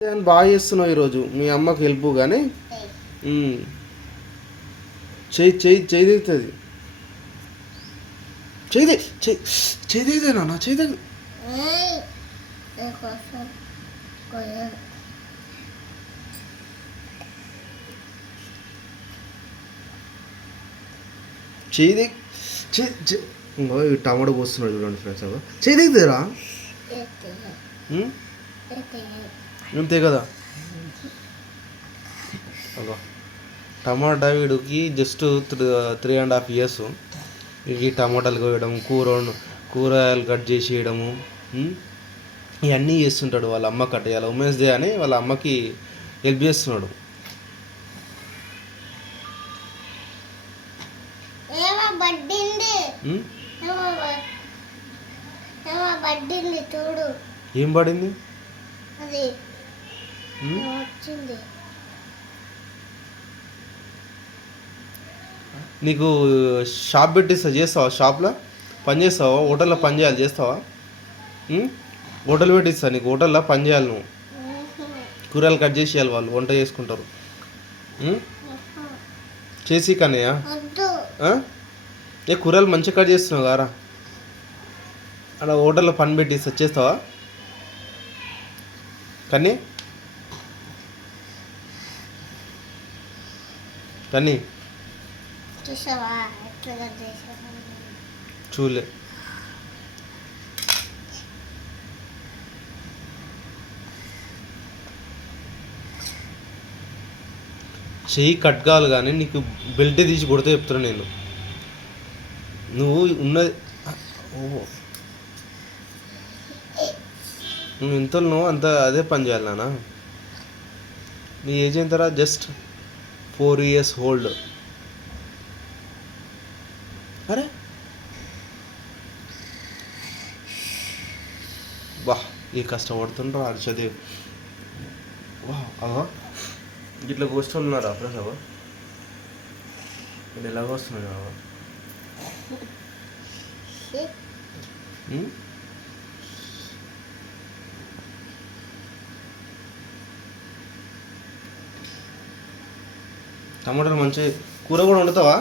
అని బాగా చేస్తున్నావు ఈరోజు మీ అమ్మకి హెల్ప్ కానీ చెయ్యి చెయ్యి చెయ్యి దిగుతుంది చెయ్యి చెయ్యి చెయ్యి దిగుతుంది నాన్న చెయ్యి దిగు చెయ్యి దిగు చెయ్యి ఇంకో టమాటో పోస్తున్నాడు చూడండి ఫ్రెండ్స్ అవ చెయ్యి దిగుతుందిరా అంతే కదా అలా టమాటా వీడికి జస్ట్ 3.5 years ఈ టమాటాలు కోయడం కూరగాయలు కట్ చేసి వేయడము ఇవన్నీ చేస్తుంటాడు వాళ్ళ అమ్మ కట్టేయాలి ఉమెన్స్ డే అని వాళ్ళ అమ్మకి హెల్ప్ చేస్తున్నాడు. ఏం పడింది నీకు షాప్ పెట్టిస్తా చేస్తావా షాప్లో పని చేస్తావా హోటల్లో పని చేయాలి చేస్తావా హోటల్ పెట్టిస్తా నీకు హోటల్లో పని చేయాలి నువ్వు కూరగాయలు కట్ చేసి ఇవ్వాలి వాళ్ళు వంట చేసుకుంటారు చేసి కన్నయ్య ఏ కూరగాయలు మంచిగా కట్ చేస్తున్నావు కారా అలా హోటల్లో పని పెట్టిస్తా చేస్తావా కానీ కానీ చూలే చెయ్యి కట్ కావాలి కానీ నీకు బెల్ట్ తీసి కొడితే చెప్తున్నా నేను నువ్వు ఉన్నది నువ్వు ఇంతలో అంత అదే పని చేయాలి నాన్న నీ ఏజ్ అయిన తర్వాత జస్ట్ 4 years ఓల్డ్ అరే వా ఈ కష్టపడుతుండ్రా హర్షదేవ్ వా అవా ఇట్లా కూర్చున్నారా ప్రసాబ్ ఇది ఎలాగ వస్తున్నాడు అవా టమాటాలు మంచిగా కూర కూడా వండుతావా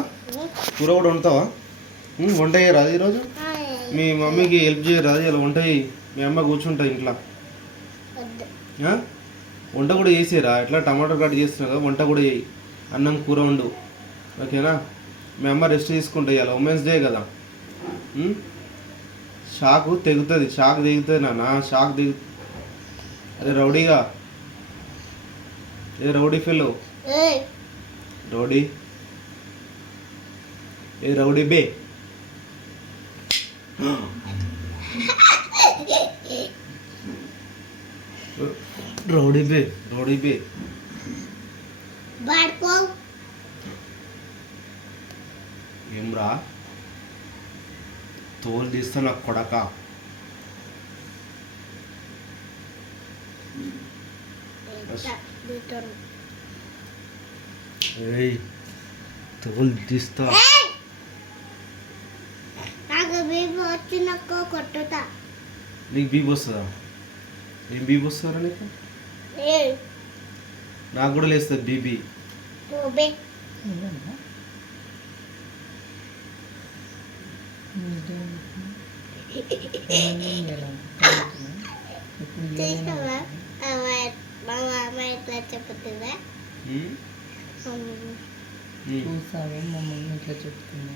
వంట చేయరాదు ఈరోజు మీ మమ్మీకి హెల్ప్ చేయరాదు ఇలా వంట మీ అమ్మ కూర్చుంటా ఇంట్లో వంట కూడా చేసేరా ఎట్లా టమాటో కట్ చేస్తున్నావు కదా వంట కూడా చేయి అన్నం కూర వండు ఓకేనా మీ అమ్మ రెస్ట్ తీసుకుంటా ఇలా ఉమెన్స్ డే కదా షాక్ తెగుతుంది నాన్న షాక్ దిగు అదే రౌడీగా ఏ రౌడీ ఫెలో రౌడీ ఏ రౌడీ బే రౌడీ బే ఏమ్రా తోలు తీస్తా నాకు కొడక తోలు తీస్తా నీకు బీబీ వస్తుందా ఏం బీబీ వస్తారా నీకు నాకు కూడా లేస్తుంది బీబీ చెప్తుందా చూసావే మా మమ్మీ ఇట్లా చెప్తుంది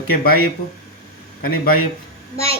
ఓకే బాయ్ చెప్పు కానీ బాయ్ చెప్పు బాయ్.